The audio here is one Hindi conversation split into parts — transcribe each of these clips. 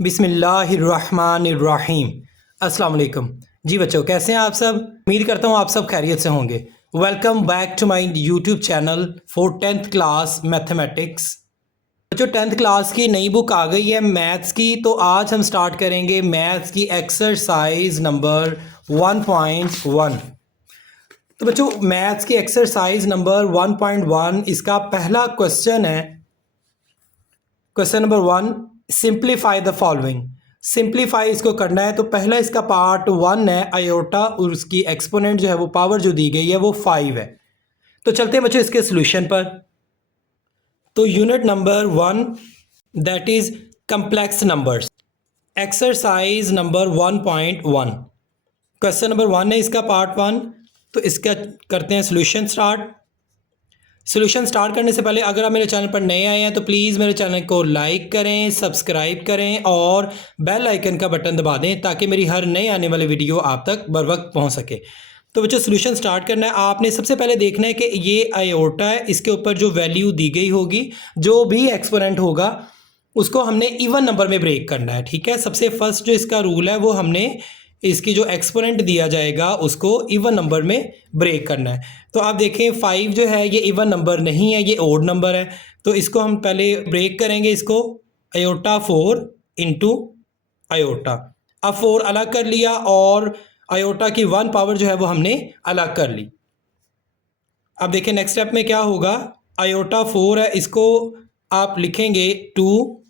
बिस्मिल्लाहिर्रहमानिर्रहीम। अस्सलाम वालेकुम। जी बच्चों, कैसे हैं आप सब? उम्मीद करता हूँ आप सब खैरियत से होंगे। Welcome back to my YouTube channel for 10th class mathematics. बच्चों, 10th क्लास की नई बुक आ गई है मैथ्स की, तो आज हम स्टार्ट करेंगे मैथ्स की एक्सरसाइज नंबर 1.1। तो बच्चों, मैथ्स की एक्सरसाइज नंबर 1.1 इसका पहला क्वेश्चन है। Question number 1, simplify the following. Simplify इसको करना है, तो पहला इसका पार्ट 1 है आयोटा, और उसकी एक्सपोनेंट जो है वो पावर जो दी गई है वो 5 है। तो चलते हैं बच्चों इसके सोल्यूशन पर। तो unit number 1 that is complex numbers, exercise number 1.1। Question number 1 है इसका पार्ट 1। तो इसका करते हैं सोल्यूशन स्टार्ट। सोल्यूशन स्टार्ट करने से पहले अगर आप मेरे चैनल पर नए आए हैं तो प्लीज़ मेरे चैनल को लाइक करें, सब्सक्राइब करें और बेल आइकन का बटन दबा दें ताकि मेरी हर नए आने वाले वीडियो आप तक बर वक्त पहुँच सके। तो बच्चों, सोल्यूशन स्टार्ट करना है। आपने सबसे पहले देखना है कि ये आयोटा है, इसके ऊपर जो वैल्यू दी गई होगी, जो भी एक्सपोनेंट होगा उसको हमने इवन नंबर में ब्रेक करना है। ठीक है, सबसे फर्स्ट जो इसका रूल है वो हमने इसकी जो एक्सपोनेंट दिया जाएगा उसको इवन नंबर में ब्रेक करना है। तो आप देखें 5 जो है ये इवन नंबर नहीं है, ये ओड नंबर है। तो इसको हम पहले ब्रेक करेंगे, इसको आयोटा 4 इंटू आयोटा। अब 4 अलग कर लिया और आयोटा की 1 पावर जो है वो हमने अलग कर ली। अब देखें नेक्स्ट स्टेप में क्या होगा। आयोटा 4 है, इसको आप लिखेंगे 2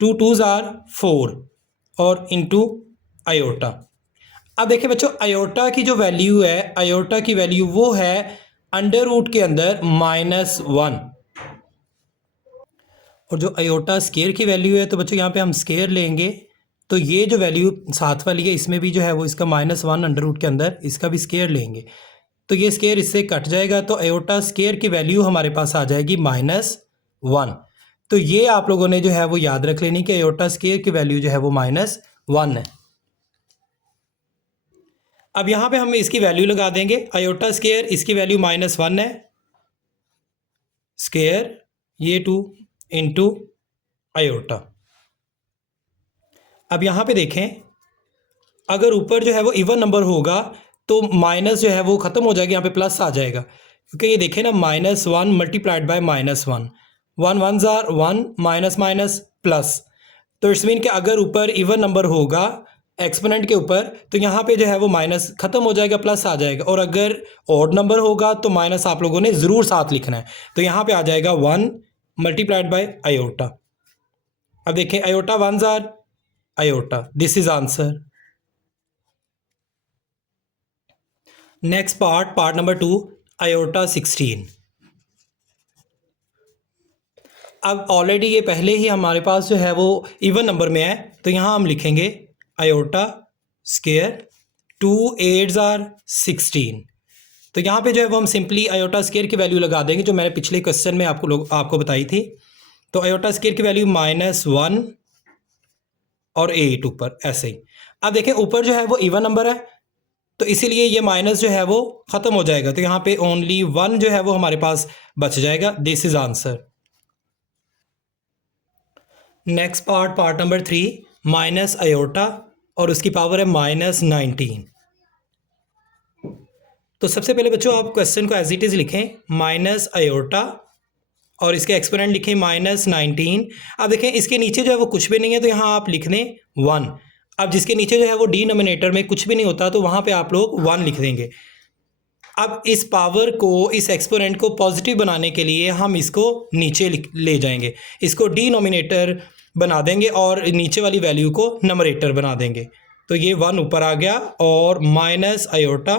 2s आर 4 और इंटू आयोटा। अब देखिए बच्चों, आयोटा की जो वैल्यू है, आयोटा की वैल्यू वो है अंडर रूट के अंदर -1। और जो आयोटा स्केयर की वैल्यू है, तो बच्चों यहाँ पे हम स्केयर लेंगे। तो ये जो वैल्यू साथ वाली है इसमें भी जो है वो इसका -1 अंडर रूट के अंदर इसका भी स्केयर लेंगे। तो ये स्केयर इससे कट जाएगा, तो आयोटा स्केयर की वैल्यू हमारे पास आ जाएगी -1। तो ये आप लोगों ने जो है वो याद रख लेनी कि आयोटा स्केयर की वैल्यू जो है वो -1 है। अब यहाँ पे हम इसकी वैल्यू लगा देंगे। आयोटा स्केयर इसकी वैल्यू -1 है, स्केयर ये 2 इंटू आयोटा। अब यहाँ पे देखें, अगर ऊपर जो है वो इवन नंबर होगा तो माइनस जो है वो ख़त्म हो जाएगा, यहाँ पे प्लस आ जाएगा। क्योंकि ये देखें ना, -1 multiplied by -1, 1 1s are 1 minus minus plus. तो इट्स मीन कि अगर ऊपर इवन नंबर होगा एक्सपोनेंट के ऊपर तो यहाँ पे जो है वो माइनस ख़त्म हो जाएगा, प्लस आ जाएगा। और अगर ऑड नंबर होगा तो माइनस आप लोगों ने ज़रूर साथ लिखना है। तो यहाँ पे आ जाएगा 1 मल्टीप्लाइड बाय आयोटा। अब देखें iota 1s are iota, this is answer. Next part number 2, iota 16। अब ऑलरेडी ये पहले ही हमारे पास जो है वो इवन नंबर में है, तो यहाँ हम लिखेंगे आयोटा स्केयर 2 8s आर 16। तो यहाँ पे जो है वो हम सिंपली आयोटा स्केयर की वैल्यू लगा देंगे जो मैंने पिछले क्वेश्चन में आपको बताई थी। तो आयोटा स्केयर की वैल्यू -1 और 8 ऊपर ऐसे ही। अब देखें ऊपर जो है वो इवन नंबर है, तो इसीलिए ये माइनस जो है वो ख़त्म हो जाएगा। तो यहाँ पे ओनली 1 जो है वो हमारे पास बच जाएगा। This is answer. Next part number 3, minus iota और उसकी पावर है -19। तो सबसे पहले बच्चों आप क्वेश्चन को एज इट इज़ लिखें, माइनस आयोटा और इसके एक्सपोनेंट लिखें -19। अब देखें इसके नीचे जो है वो कुछ भी नहीं है, तो यहाँ आप लिख दें 1। अब जिसके नीचे जो है वो डिनोमिनेटर में कुछ भी नहीं होता तो वहाँ पे आप लोग 1 लिख देंगे। अब इस पावर को, इस एक्सपोनेंट को पॉजिटिव बनाने के लिए हम इसको नीचे ले जाएंगे, इसको डिनोमिनेटर बना देंगे और नीचे वाली वैल्यू को नंबरेटर बना देंगे। तो ये 1 ऊपर आ गया और माइनस आयोटा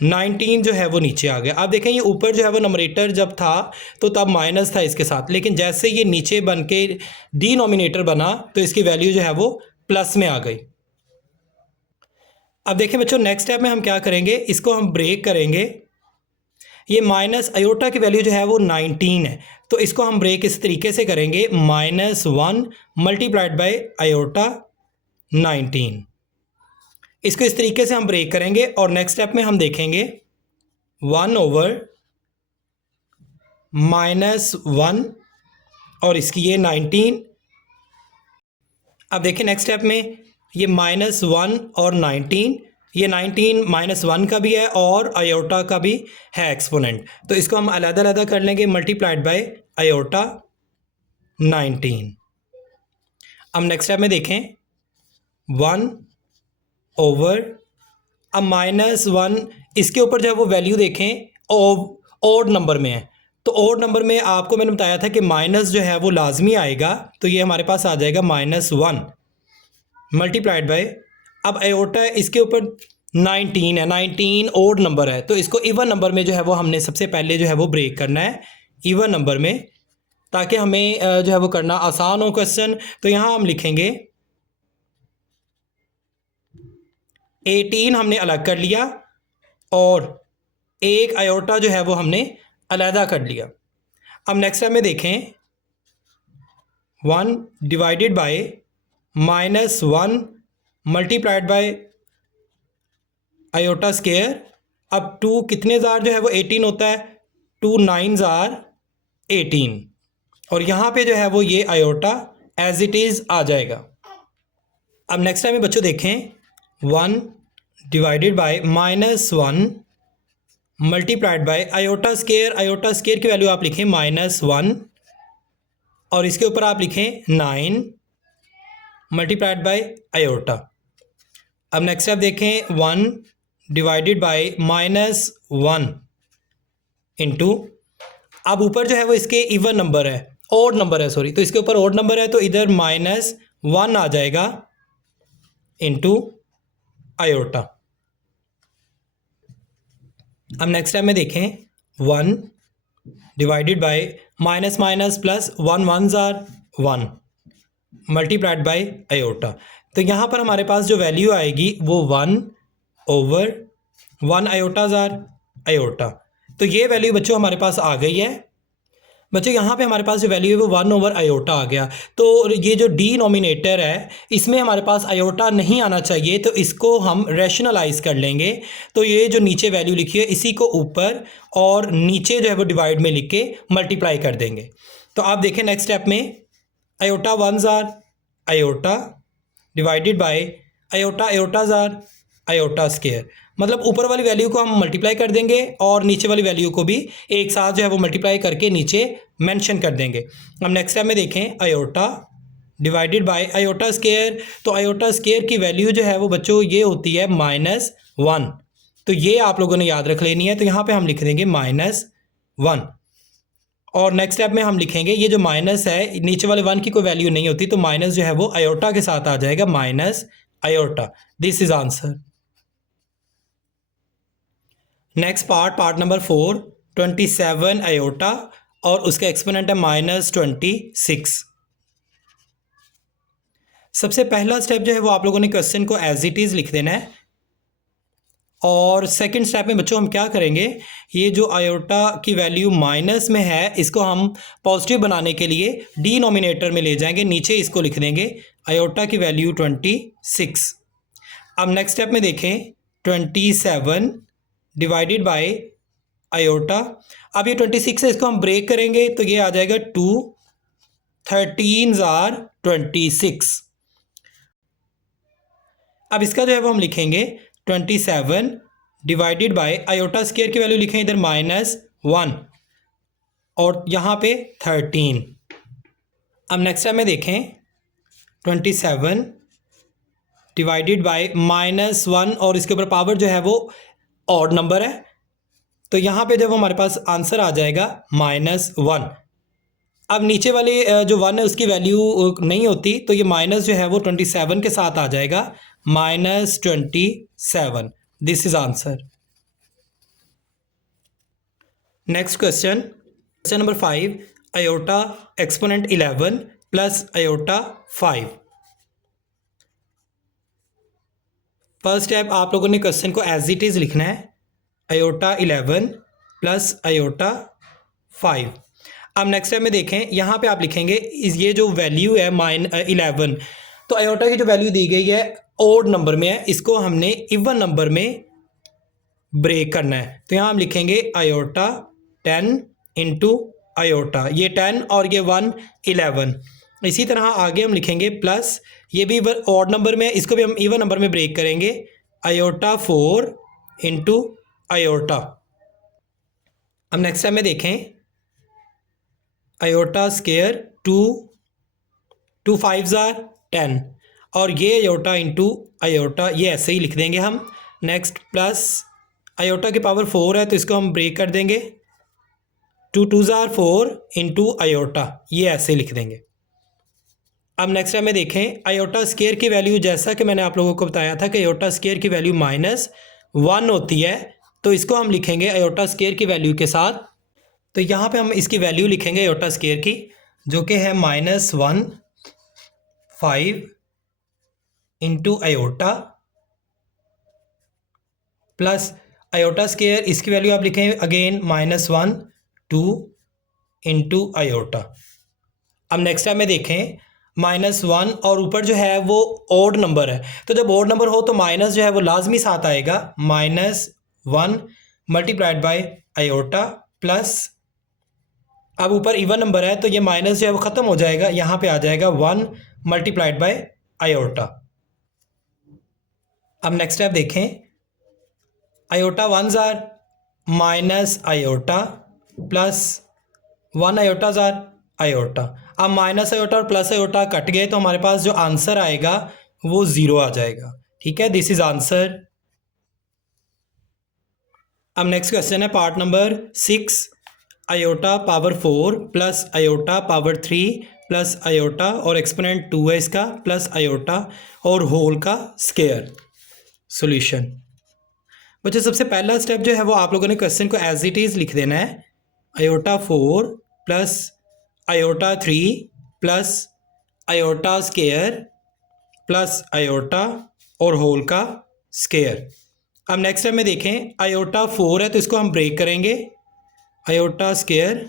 19 जो है वो नीचे आ गया। अब देखें ये ऊपर जो है वो नंबरेटर जब था तो तब माइनस था इसके साथ, लेकिन जैसे ये नीचे बन के डिनोमिनेटर बना तो इसकी वैल्यू जो है वो प्लस में आ गई। अब देखें बच्चों, नेक्स्ट स्टेप में हम क्या करेंगे, इसको हम ब्रेक करेंगे। ये माइनस आयोटा की वैल्यू जो है वो 19 है, तो इसको हम ब्रेक इस तरीके से करेंगे, -1 मल्टीप्लाइड बाय आयोटा 19। इसको इस तरीके से हम ब्रेक करेंगे और नेक्स्ट स्टेप में हम देखेंगे 1 ओवर -1 और इसकी ये 19 अब देखिए नेक्स्ट स्टेप में ये -1 और 19, ये 19 -1 का भी है और आयोटा का भी है एक्सपोनेंट, तो इसको हम अलग-अलग कर लेंगे, मल्टीप्लाइड बाय आयोटा 19। अब नेक्स्ट स्टेप में देखें 1 ओवर, अब -1 इसके ऊपर जो है वो वैल्यू देखें ओड नंबर में है, तो ओड नंबर में आपको मैंने बताया था कि माइनस जो है वो लाजमी आएगा, तो ये हमारे पास आ जाएगा -1 मल्टीप्लाइड बाय, अब आयोटा इसके ऊपर 19 है, 19 ओड नंबर है, तो इसको इवन नंबर में जो है वो हमने सबसे पहले जो है वो ब्रेक करना है इवन नंबर में, ताकि हमें जो है वो करना आसान हो क्वेश्चन। तो यहाँ हम लिखेंगे 18 हमने अलग कर लिया और एक आयोटा जो है वो हमने अलहदा कर लिया। अब नेक्स्ट स्टेप में देखें 1 divided bye -1 multiplied by iota square, अब 2 कितने ज़ार जो है वो 18 होता है, 2 9 ज़ार 18, और यहाँ पे जो है वो ये आयोटा एज इट इज़ आ जाएगा। अब नेक्स्ट टाइम में बच्चों देखें 1 divided bye -1 multiplied by iota square की वैल्यू आप लिखें -1 और इसके ऊपर आप लिखें 9 मल्टीप्लाइड बाय आयोटा। अब नेक्स्ट स्टेप देखें 1 डिवाइडेड बाय -1 इंटू, अब ऊपर जो है वो इसके इवन नंबर है, ओड नंबर है सॉरी, तो इसके ऊपर ओड नंबर है तो इधर -1 आ जाएगा इंटू आयोटा। अब नेक्स्ट टाइम में देखें 1 डिवाइडेड बाय माइनस प्लस 1 1 ज़ार 1 मल्टीप्लाइड बाय आयोटा, तो यहाँ पर हमारे पास जो वैल्यू आएगी वो 1 ओवर 1 आयोटा ज़ार आयोटा, तो ये वैल्यू बच्चों हमारे पास आ गई है। बच्चों यहाँ पे हमारे पास जो वैल्यू है वो 1 ओवर आयोटा आ गया, तो ये जो डिनोमिनेटर है इसमें हमारे पास आयोटा नहीं आना चाहिए, तो इसको हम रैशनलाइज कर लेंगे। तो ये जो नीचे वैल्यू लिखी है इसी को ऊपर और नीचे जो है वो डिवाइड में लिख के मल्टीप्लाई कर देंगे। तो आप देखें नेक्स्ट स्टेप में आयोटा 1 ज़ार आयोटा डिवाइडेड बाय आयोटा ज़ार आयोटा स्केयर, मतलब ऊपर वाली वैल्यू को हम मल्टीप्लाई कर देंगे और नीचे वाली वैल्यू को भी एक साथ जो है वो मल्टीप्लाई करके नीचे मेंशन कर देंगे। अब नेक्स्ट टाइम में देखें iota divided by iota square, तो आयोटा स्केयर की वैल्यू जो है वो बच्चों ये होती है -1, तो ये आप लोगों ने याद रख लेनी है। तो यहाँ पे हम लिख देंगे -1 और नेक्स्ट स्टेप में हम लिखेंगे ये जो माइनस है नीचे वाले 1 की कोई वैल्यू नहीं होती, तो माइनस जो है वो आयोटा के साथ आ जाएगा minus iota. This is answer. Next part number 4 27 iota और उसका एक्सपोनेंट है -26। सबसे पहला स्टेप जो है वो आप लोगों ने क्वेश्चन को एज इट इज़ लिख देना है और सेकंड स्टेप में बच्चों हम क्या करेंगे, ये जो आयोटा की वैल्यू माइनस में है इसको हम पॉजिटिव बनाने के लिए डिनोमिनेटर में ले जाएंगे, नीचे इसको लिख देंगे आयोटा की वैल्यू 26। अब नेक्स्ट स्टेप में देखें 27 डिवाइडेड बाय आयोटा, अब ये 26 है इसको हम ब्रेक करेंगे तो ये आ जाएगा 2 13 ज़ार 26। अब इसका जो है वो हम लिखेंगे 27 डिवाइडेड बाय आयोटा स्केयर की वैल्यू लिखें इधर -1 और यहाँ पे 13। अब नेक्स्ट टाइम में देखें 27 डिवाइडेड बाय -1 और इसके ऊपर पावर जो है वो ऑड नंबर है, तो यहाँ पे जब हमारे पास आंसर आ जाएगा -1। अब नीचे वाले जो 1 है उसकी वैल्यू नहीं होती, तो ये माइनस जो है वो 27 के साथ आ जाएगा -27। This is answer. Next question number 5 iota exponent 11 plus iota 5। First step आप लोगों ने क्वेश्चन को एज इट इज़ लिखना है आयोटा 11 प्लस आयोटा 5। अब नेक्स्ट स्टेप में देखें यहाँ पे आप लिखेंगे ये जो वैल्यू है -11, तो आयोटा की जो वैल्यू दी गई है ओड नंबर में है, इसको हमने इवन नंबर में ब्रेक करना है, तो यहाँ हम लिखेंगे आयोटा 10 इंटू आयोटा, ये 10 और ये 1 11, इसी तरह आगे हम लिखेंगे प्लस, ये भी ऑड नंबर में, इसको भी हम इवन नंबर में ब्रेक करेंगे, आयोटा 4 इंटू आयोटा। अब नेक्स्ट स्टेप में देखें, आयोटा स्केयर 2, 2 5s are 10, और ये आयोटा इंटू आयोटा, ये ऐसे ही लिख देंगे हम। नेक्स्ट प्लस आयोटा की पावर 4 है तो इसको हम ब्रेक कर देंगे, 2 2s are 4 इंटू आयोटा, ये ऐसे लिख देंगे। अब नेक्स्ट स्टेप में देखें, आयोटा स्केयर की वैल्यू, जैसा कि मैंने आप लोगों को बताया था कि आयोटा स्केयर की वैल्यू -1 होती है, तो इसको हम लिखेंगे आयोटा स्केयर की वैल्यू के साथ। तो यहाँ पे हम इसकी वैल्यू लिखेंगे आयोटा स्केयर की, जो कि है -1 5 into iota, plus iota square, इसकी वैल्यू आप लिखें अगेन -1 2 इंटू आयोटा। अब नेक्स्ट टाइम में देखें, -1 और ऊपर जो है वो ऑड नंबर है, तो जब ऑड नंबर हो तो माइनस जो है वो लाजमी साथ आएगा, -1 मल्टीप्लाइड बाय आयोटा, प्लस अब ऊपर इवन नंबर है तो ये माइनस जो है वो ख़त्म हो जाएगा, यहाँ पे आ जाएगा 1 मल्टीप्लाइड बाय आयोटा। अब नेक्स्ट स्टेप देखें, iota 1s are minus iota plus 1 iotas are iota. अब माइनस आयोटा और प्लस आयोटा कट गए तो हमारे पास जो आंसर आएगा वो 0 आ जाएगा। ठीक है, दिस इज आंसर। अब नेक्स्ट क्वेश्चन है part number 6, iota power 4 plus iota power 3 plus iota और एक्सपोनेंट 2 है इसका, प्लस आयोटा और होल का स्क्वायर। सॉल्यूशन बच्चों, सबसे पहला स्टेप जो है वो आप लोगों ने क्वेश्चन को एज इट इज़ लिख देना है, iota 4 plus iota 3 plus iota square plus iota और होल का स्क्वायर। अब नेक्स्ट स्टेप में देखें, आयोटा 4 है तो इसको हम ब्रेक करेंगे, iota square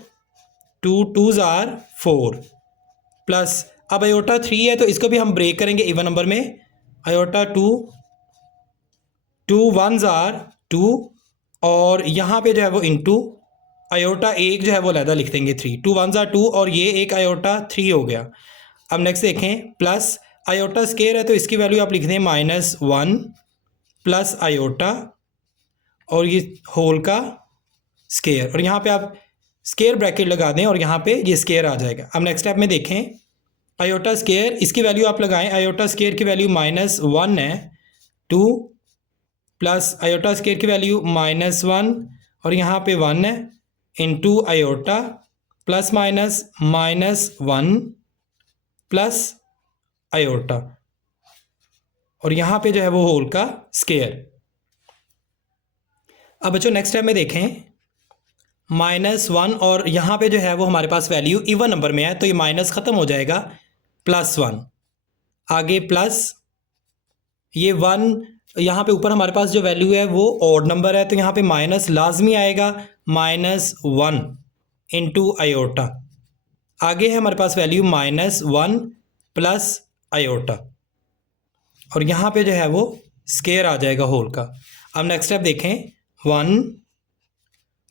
2 2s are 4 plus अब आयोटा 3 है तो इसको भी हम ब्रेक करेंगे इवन नंबर में, आयोटा 2 2 1s are 2 और यहाँ पे जो है वो इंटू आयोटा एक जो है वो अलहदा लिख देंगे 3, 2 1s are 2 और ये एक आयोटा 3 हो गया। अब नेक्स्ट देखें, प्लस आयोटा स्क्वायर है तो इसकी वैल्यू आप लिख दें -1 प्लस आयोटा और ये होल का स्क्वायर, और यहाँ पे आप स्क्वायर ब्रैकेट लगा दें और यहाँ पे ये स्क्वायर आ जाएगा। अब नेक्स्ट स्टेप में देखें, आयोटा स्क्वायर, इसकी वैल्यू आप लगाएं, आयोटा स्क्वायर की वैल्यू -1 है, 2 प्लस आयोटा स्क्वायर की वैल्यू -1 और यहाँ पे 1 है into iota plus minus -1 plus iota और यहाँ पे जो है वो होल का स्क्वायर। अब बच्चों नेक्स्ट स्टेप में देखें, -1 और यहाँ पे जो है वो हमारे पास वैल्यू इवन नंबर में है तो ये माइनस ख़त्म हो जाएगा, +1 आगे प्लस ये 1, यहाँ पे ऊपर हमारे पास जो वैल्यू है वो ऑड नंबर है तो यहाँ पे माइनस लाजमी आएगा, -1 इंटू आयोटा, आगे है हमारे पास वैल्यू -1 प्लस आयोटा और यहाँ पे जो है वो स्क्वायर आ जाएगा होल का। अब नेक्स्ट स्टेप देखें, 1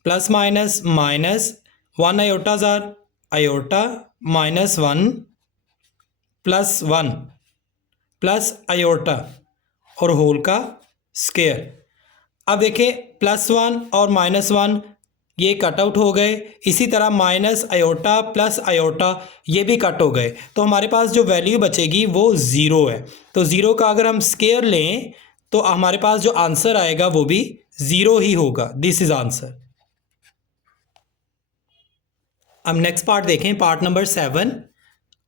plus minus -1 iota jar iota -1 plus 1 plus iota और होल का स्क्वायर। अब देखें +1 और -1 ये कट आउट हो गए, इसी तरह माइनस आयोटा प्लस आयोटा ये भी कट हो गए तो हमारे पास जो वैल्यू बचेगी वो 0 है। तो 0 का अगर हम स्क्वायर लें तो हमारे पास जो आंसर आएगा वो भी 0 ही होगा। This is answer. अब नेक्स्ट पार्ट देखें, पार्ट नंबर 7,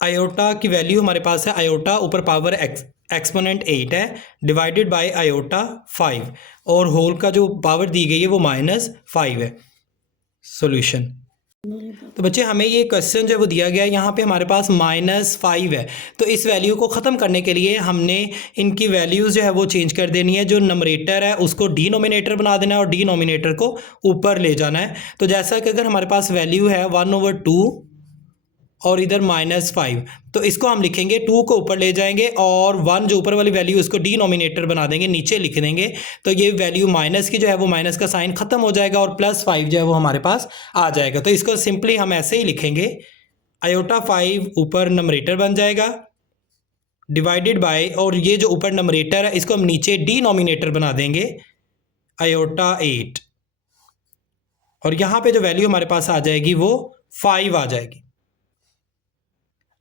आयोटा की वैल्यू हमारे पास है, आयोटा ऊपर पावर एक्सपोनेंट 8 है डिवाइडेड बाय आयोटा 5 और होल का जो पावर दी गई है वो -5 है। सॉल्यूशन। तो बच्चे हमें ये क्वेश्चन जो वो दिया गया है, यहाँ पे हमारे पास -5 है तो इस वैल्यू को ख़त्म करने के लिए हमने इनकी वैल्यूज़ जो है वो चेंज कर देनी है। जो नंबरेटर है उसको डिनोमिनेटर बना देना है और डिनोमिनेटर को ऊपर ले जाना है। तो जैसा कि अगर हमारे पास वैल्यू है 1/2 और इधर -5 तो इसको हम लिखेंगे 2 को ऊपर ले जाएंगे और 1 जो ऊपर वाली वैल्यू उसको डिनोमिनेटर बना देंगे, नीचे लिख देंगे तो ये वैल्यू माइनस की जो है वो माइनस का साइन ख़त्म हो जाएगा और +5 जो है वो हमारे पास आ जाएगा। तो इसको सिंपली हम ऐसे ही लिखेंगे, आयोटा 5 ऊपर नंबरेटर बन जाएगा, डिवाइडेड बाय, और ये जो ऊपर नंबरेटर है इसको हम नीचे डिनोमिनेटर बना देंगे, आयोटा 8, और यहाँ पे जो वैल्यू हमारे पास आ जाएगी वो 5 आ जाएगी।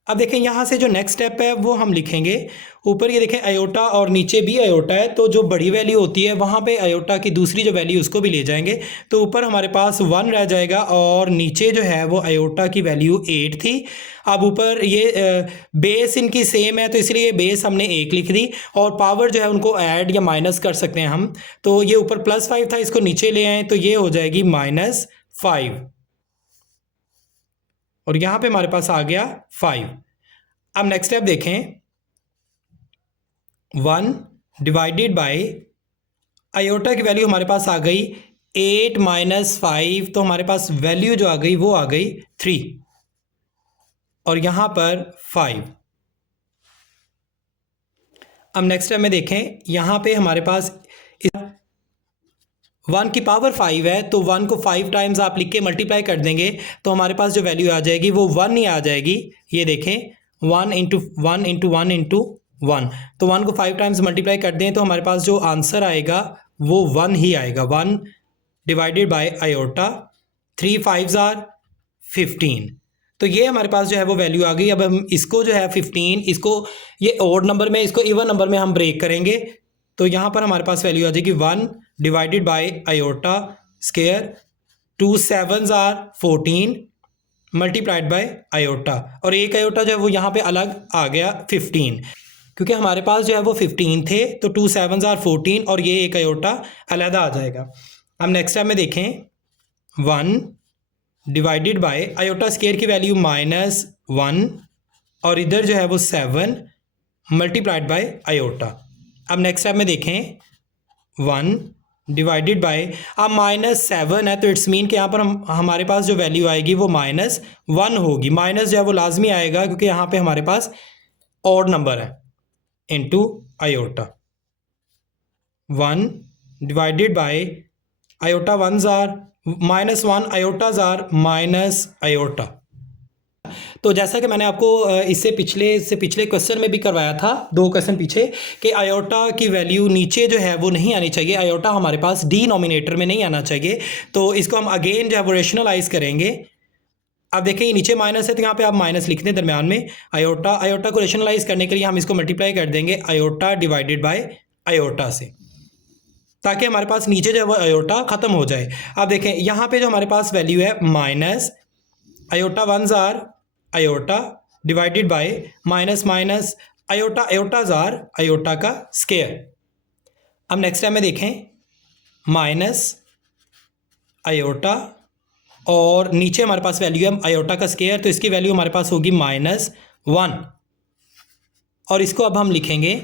अब देखें यहाँ से जो नेक्स्ट स्टेप है वो हम लिखेंगे, ऊपर ये देखें आयोटा और नीचे भी आयोटा है, तो जो बड़ी वैल्यू होती है वहाँ पे आयोटा की दूसरी जो वैल्यू उसको भी ले जाएंगे, तो ऊपर हमारे पास 1 रह जाएगा और नीचे जो है वो आयोटा की वैल्यू 8 थी। अब ऊपर ये बेस इनकी सेम है तो इसलिए बेस हमने 1 लिख दी, और पावर जो है उनको ऐड या माइनस कर सकते हैं हम, तो ये ऊपर +5 था, इसको नीचे ले आए तो ये हो जाएगी -5, और यहाँ पे हमारे पास आ गया 5। अब नेक्स्ट स्टेप देखें, 1 डिवाइडेड बाय, आयोटा की वैल्यू हमारे पास आ गई 8 - 5, तो हमारे पास वैल्यू जो आ गई वो आ गई 3, और यहाँ पर 5। अब नेक्स्ट स्टेप में देखें, यहाँ पे हमारे पास 1 की पावर 5 है, तो 1 को 5 टाइम्स आप लिख के मल्टीप्लाई कर देंगे तो हमारे पास जो वैल्यू आ जाएगी वो 1 ही आ जाएगी। ये देखें 1 × 1 × 1 × 1, तो 1 को 5 टाइम्स मल्टीप्लाई कर दें तो हमारे पास जो आंसर आएगा वो 1 ही आएगा। 1 divided by iota, 3 5s are 15, तो ये हमारे पास जो है वो वैल्यू आ गई। अब हम इसको जो है 15, इसको ये ऑड नंबर में, इसको इवन नंबर में हम ब्रेक करेंगे, तो यहाँ पर हमारे पास वैल्यू आ जाएगी 1 divided by iota square, 2 7s are 14 multiplied by iota, और एक आयोटा जो है वो यहाँ पे अलग आ गया 15, क्योंकि हमारे पास जो है वो 15 थे, तो 2 7s are 14 और ये एक आयोटा अलग आ जाएगा। अब नेक्स्ट स्टेप में देखें, 1 डिवाइडेड बाय आयोटा स्क्वायर की वैल्यू -1, और इधर जो है वो 7 मल्टीप्लाइड बाय आयोटा। अब नेक्स्ट स्टेप में देखें, 1 डिवाइडेड बाय, अब -7 है तो इट्स मीन कि यहाँ पर हमारे पास जो वैल्यू आएगी वो -1 होगी। माइनस जो है वो लाजमी आएगा क्योंकि यहाँ पे हमारे पास ऑड नंबर है, into iota. 1 divided by iota 1s are -1, iotas are minus iota. तो जैसा कि मैंने आपको इससे पिछले क्वेश्चन में भी करवाया था, 2 क्वेश्चन पीछे, कि आयोटा की वैल्यू नीचे जो है वो नहीं आनी चाहिए, आयोटा हमारे पास डिनोमिनेटर में नहीं आना चाहिए, तो इसको हम अगेन जो है वो रेशनलाइज करेंगे। अब देखें ये नीचे माइनस है तो यहाँ पे आप माइनस लिख दें दरम्यान में, आयोटा को रेशनलाइज करने के लिए हम इसको मल्टीप्लाई कर देंगे आयोटा डिवाइडेड बाय आयोटा से, ताकि हमारे पास नीचे जो है वो आयोटा ख़त्म हो जाए। अब देखें यहाँ पे जो हमारे पास वैल्यू है minus iota 1s are iota divided by minus iotas are iota का स्क्वायर। अब नेक्स्ट टाइम में देखें, माइनस आयोटा, और नीचे हमारे पास वैल्यू है आयोटा का स्क्वायर, तो इसकी वैल्यू हमारे पास होगी -1, और इसको अब हम लिखेंगे,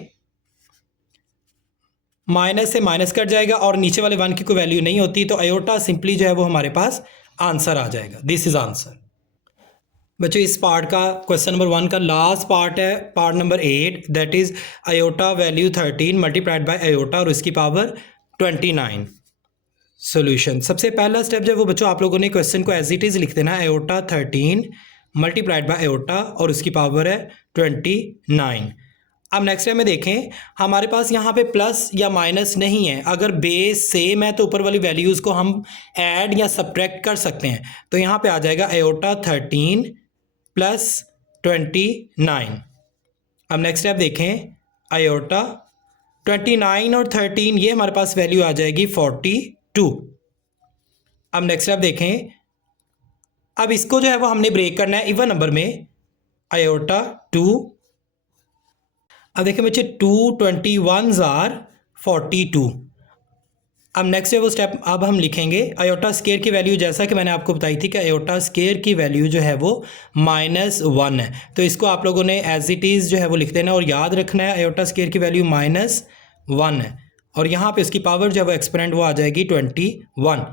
माइनस से माइनस कट जाएगा और नीचे वाले 1 की कोई वैल्यू नहीं होती, तो आयोटा सिंपली जो है वो हमारे पास आंसर आ जाएगा। This is answer. बच्चों इस पार्ट का क्वेश्चन नंबर 1 का लास्ट पार्ट है, part number 8, that is iota value 13 multiplied by iota और उसकी पावर 29। सॉल्यूशन, सबसे पहला स्टेप जो है वो बच्चों आप लोगों ने क्वेश्चन को एज इट इज लिख देना है, आयोटा 13 मल्टीप्लाइड बाय आयोटा और उसकी पावर है 29। अब नेक्स्ट टाइम में देखें, हमारे पास यहाँ पे प्लस या माइनस नहीं है, अगर बेस सेम है तो ऊपर वाली वैल्यूज़ को हम ऐड या सब्ट्रैक्ट कर सकते हैं, तो यहाँ पे आ जाएगा आयोटा 13 + 29। अब नेक्स्ट स्टेप देखें, आयोटा 29 और 13, ये हमारे पास वैल्यू आ जाएगी 42। अब नेक्स्ट स्टेप देखें, अब इसको जो है वो हमने ब्रेक करना है इवन नंबर में, आयोटा 2। अब देखिए बच्चे 2 21s are 42। अब नेक्स्ट है वो स्टेप अब हम लिखेंगे, आयोटा स्क्वायर की वैल्यू जैसा कि मैंने आपको बताई थी कि आयोटा स्क्वायर की वैल्यू जो है वो -1 है, तो इसको आप लोगों ने एज इट इज़ जो है वो लिख देना और याद रखना है आयोटा स्क्वायर की वैल्यू -1 है, और यहाँ पे उसकी पावर जो है वो एक्सपोनेंट वो आ जाएगी 21।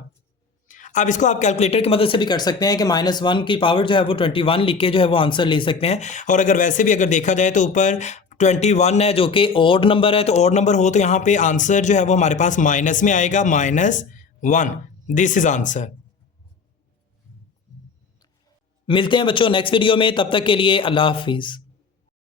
अब इसको आप कैलकुलेटर की मदद से भी कर सकते हैं कि -1 की पावर जो है वो 21 लिख के जो है वो आंसर ले सकते हैं, और अगर वैसे भी अगर देखा जाए तो ऊपर 21 है जो कि ऑड नंबर है, तो ऑड नंबर हो तो यहाँ पे आंसर जो है वो हमारे पास माइनस में आएगा, -1। This is answer. मिलते हैं बच्चों नेक्स्ट वीडियो में, तब तक के लिए अल्लाह हाफिज़।